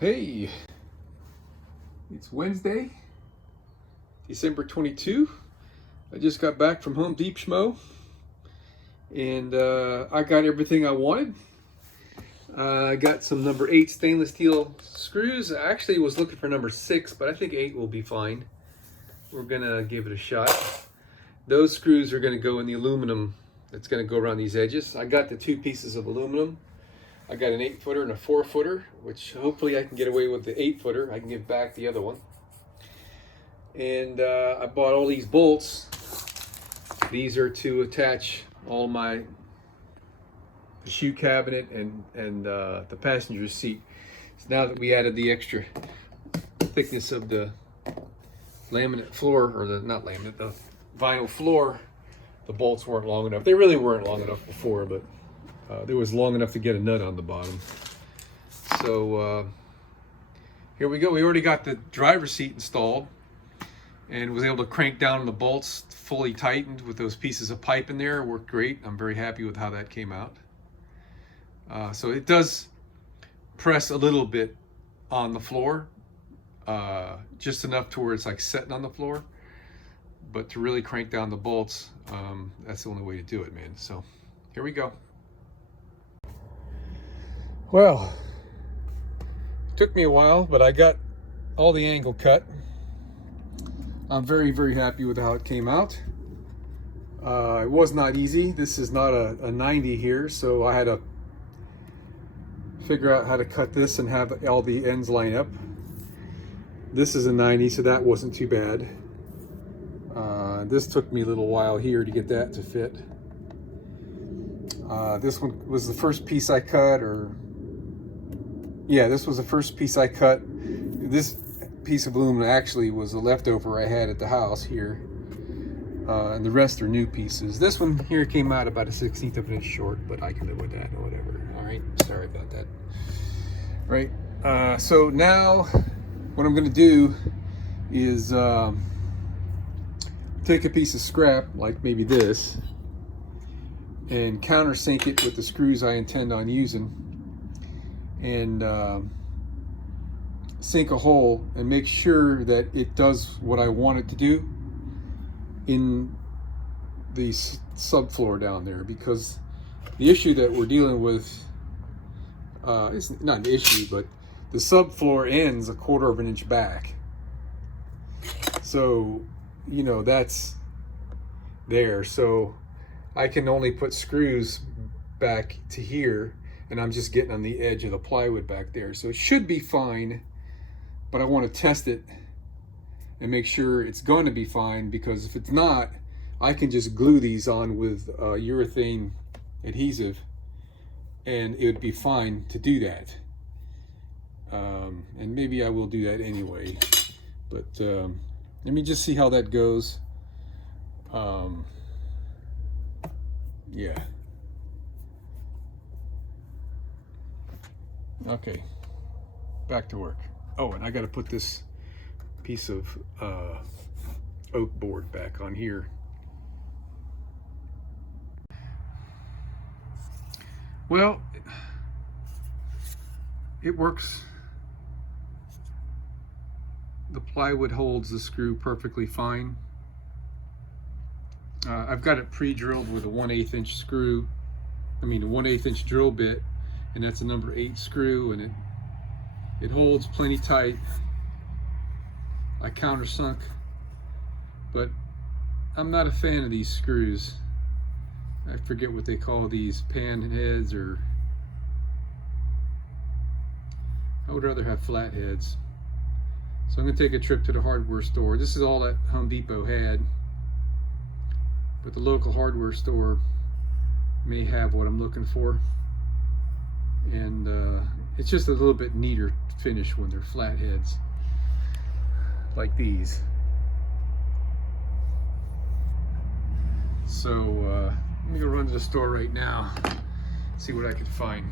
Hey, it's Wednesday, December 22. I just got back from Home Depot and I got everything I wanted. I got some number 8 stainless steel screws. I actually was looking for number 6, but I think 8 will be fine. We're gonna give it a shot. Those screws are gonna go in the aluminum that's gonna go around these edges. I got the 2 pieces of aluminum. I got an 8-footer and a 4-footer, which hopefully I can get away with the 8-footer. I can give back the other one. And I bought all these bolts. These are to attach all my shoe cabinet and the passenger seat. So now that we added the extra thickness of the laminate floor, or not laminate, the vinyl floor, the bolts weren't long enough. They really weren't long enough before, but there was long enough to get a nut on the bottom. So here we go. We already got the driver's seat installed and was able to crank down the bolts fully tightened with those pieces of pipe in there. It worked great. I'm very happy with how that came out. So it does press a little bit on the floor, just enough to where it's like setting on the floor. But to really crank down the bolts, that's the only way to do it, man. So here we go. Well, it took me a while, but I got all the angle cut. I'm very, very happy with how it came out. It was not easy. This is not a 90 here, so I had to figure out how to cut this and have all the ends line up. This is a 90, so that wasn't too bad. This took me a little while here to get that to fit. This one was the first piece I cut, this was the first piece I cut. This piece of aluminum actually was a leftover I had at the house here. And the rest are new pieces. This one here came out about a 1/16 of an inch short, but I can live with that or whatever. All right, sorry about that. Right, so now what I'm gonna do is take a piece of scrap, like maybe this, and countersink it with the screws I intend on using, and sink a hole and make sure that it does what I want it to do in the subfloor down there, because the issue that we're dealing with, it's not an issue, but the subfloor ends 1/4 of an inch back. So, you know, that's there. So I can only put screws back to here, and I'm just getting on the edge of the plywood back there. So it should be fine, but I want to test it and make sure it's going to be fine, because if it's not, I can just glue these on with urethane adhesive and it would be fine to do that. And maybe I will do that anyway, but let me just see how that goes. Yeah. Okay, back to work. Oh, and I got to put this piece of oak board back on here. Well, it works. The plywood holds the screw perfectly fine. I've got it pre-drilled with a 1/8 inch screw. I mean, a 1/8 inch drill bit, and that's a number 8 screw, and it holds plenty tight. I countersunk, but I'm not a fan of these screws. I forget what they call these, pan heads, or I would rather have flat heads. So I'm going to take a trip to the hardware store. This is all that Home Depot had, but the local hardware store may have what I'm looking for. And it's just a little bit neater finish when they're flat heads like these. So let me go run to the store right now, see what I can find.